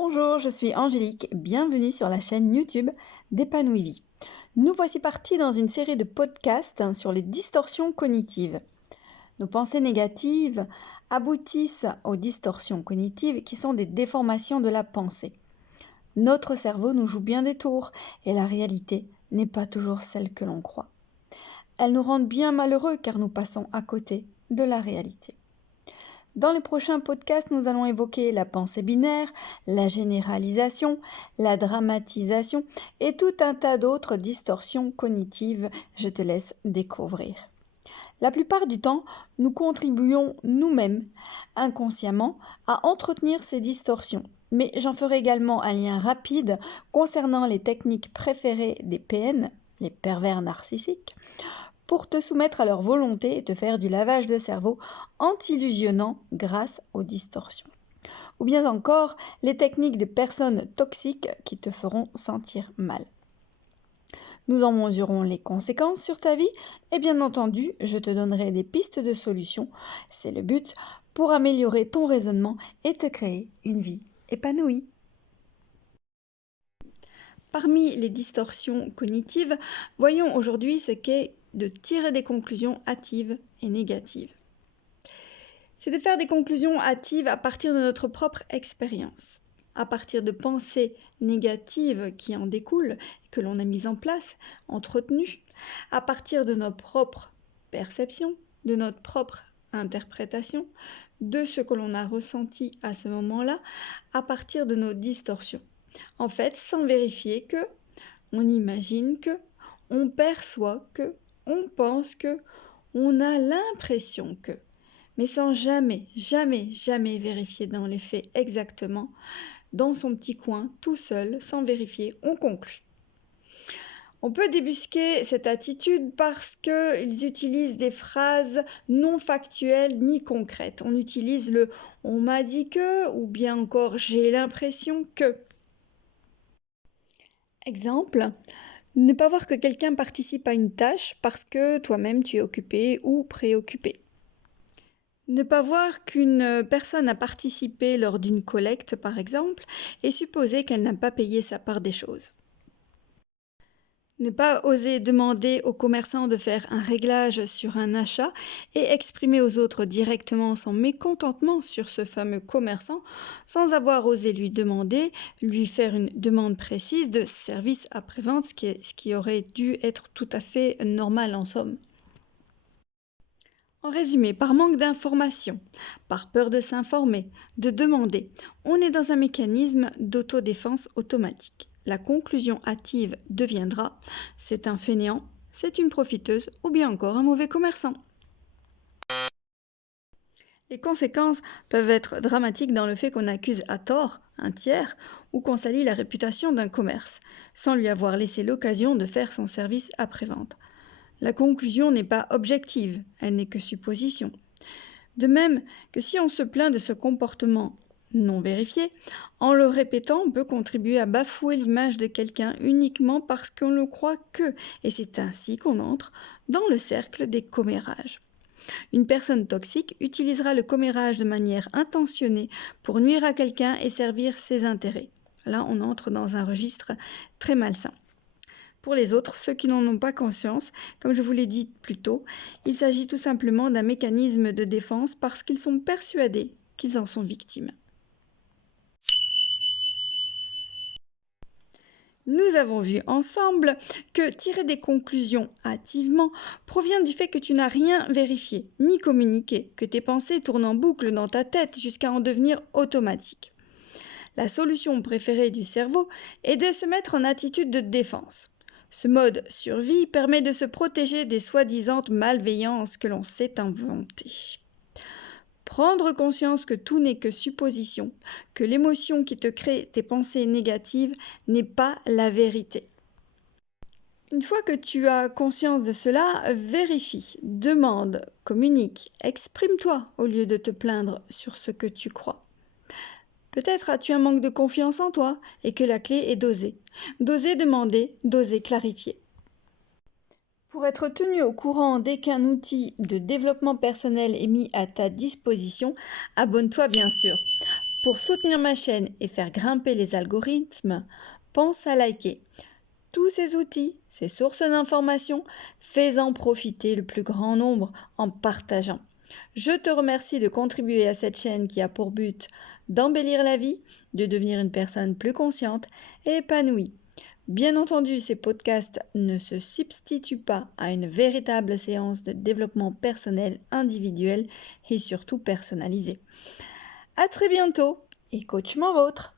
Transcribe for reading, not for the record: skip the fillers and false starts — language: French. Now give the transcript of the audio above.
Bonjour, je suis Angélique, bienvenue sur la chaîne YouTube d'Épanouie Vie. Nous voici partis dans une série de podcasts sur les distorsions cognitives. Nos pensées négatives aboutissent aux distorsions cognitives qui sont des déformations de la pensée. Notre cerveau nous joue bien des tours et la réalité n'est pas toujours celle que l'on croit. Elles nous rendent bien malheureux car nous passons à côté de la réalité. Dans les prochains podcasts, nous allons évoquer la pensée binaire, la généralisation, la dramatisation et tout un tas d'autres distorsions cognitives. Je te laisse découvrir. La plupart du temps, nous contribuons nous-mêmes, inconsciemment, à entretenir ces distorsions. Mais j'en ferai également un lien rapide concernant les techniques préférées des PN, les pervers narcissiques, pour te soumettre à leur volonté et te faire du lavage de cerveau en t'illusionnant grâce aux distorsions. Ou bien encore les techniques des personnes toxiques qui te feront sentir mal. Nous en mesurerons les conséquences sur ta vie et bien entendu, je te donnerai des pistes de solutions, c'est le but, pour améliorer ton raisonnement et te créer une vie épanouie. Parmi les distorsions cognitives, voyons aujourd'hui ce qu'est de tirer des conclusions hâtives et négatives. C'est de faire des conclusions hâtives à partir de notre propre expérience, à partir de pensées négatives qui en découlent, que l'on a mises en place, entretenues, à partir de nos propres perceptions, de notre propre interprétation, de ce que l'on a ressenti à ce moment-là, à partir de nos distorsions. En fait, sans vérifier que, on imagine que, on perçoit que, on pense que, on a l'impression que, mais sans jamais vérifier dans les faits exactement, dans son petit coin, tout seul, sans vérifier, on conclut. On peut débusquer cette attitude parce qu'ils utilisent des phrases non factuelles ni concrètes. On utilise le « on m'a dit que » ou bien encore « j'ai l'impression que ». Exemple, ne pas voir que quelqu'un participe à une tâche parce que toi-même tu es occupé ou préoccupé. Ne pas voir qu'une personne a participé lors d'une collecte, par exemple, et supposer qu'elle n'a pas payé sa part des choses. Ne pas oser demander au commerçant de faire un réglage sur un achat et exprimer aux autres directement son mécontentement sur ce fameux commerçant sans avoir osé lui demander, lui faire une demande précise de service après-vente, ce qui aurait dû être tout à fait normal en somme. En résumé, par manque d'information, par peur de s'informer, de demander, on est dans un mécanisme d'autodéfense automatique. La conclusion hâtive deviendra « c'est un fainéant, c'est une profiteuse ou bien encore un mauvais commerçant ». Les conséquences peuvent être dramatiques dans le fait qu'on accuse à tort un tiers ou qu'on salit la réputation d'un commerce, sans lui avoir laissé l'occasion de faire son service après-vente. La conclusion n'est pas objective, elle n'est que supposition. De même que si on se plaint de ce comportement non vérifié, en le répétant, on peut contribuer à bafouer l'image de quelqu'un uniquement parce qu'on ne croit que, et c'est ainsi qu'on entre dans le cercle des commérages. Une personne toxique utilisera le commérage de manière intentionnée pour nuire à quelqu'un et servir ses intérêts. Là, on entre dans un registre très malsain. Pour les autres, ceux qui n'en ont pas conscience, comme je vous l'ai dit plus tôt, il s'agit tout simplement d'un mécanisme de défense parce qu'ils sont persuadés qu'ils en sont victimes. Nous avons vu ensemble que tirer des conclusions hâtivement provient du fait que tu n'as rien vérifié ni communiqué, que tes pensées tournent en boucle dans ta tête jusqu'à en devenir automatiques. La solution préférée du cerveau est de se mettre en attitude de défense. Ce mode survie permet de se protéger des soi-disant malveillances que l'on s'est inventées. Prendre conscience que tout n'est que supposition, que l'émotion qui te crée tes pensées négatives n'est pas la vérité. Une fois que tu as conscience de cela, vérifie, demande, communique, exprime-toi au lieu de te plaindre sur ce que tu crois. Peut-être as-tu un manque de confiance en toi et que la clé est d'oser. D'oser demander, d'oser clarifier. Pour être tenu au courant dès qu'un outil de développement personnel est mis à ta disposition, abonne-toi bien sûr. Pour soutenir ma chaîne et faire grimper les algorithmes, pense à liker. Tous ces outils, ces sources d'informations, fais-en profiter le plus grand nombre en partageant. Je te remercie de contribuer à cette chaîne qui a pour but d'embellir la vie, de devenir une personne plus consciente et épanouie. Bien entendu, ces podcasts ne se substituent pas à une véritable séance de développement personnel individuel et surtout personnalisé. À très bientôt et coach mon vôtre!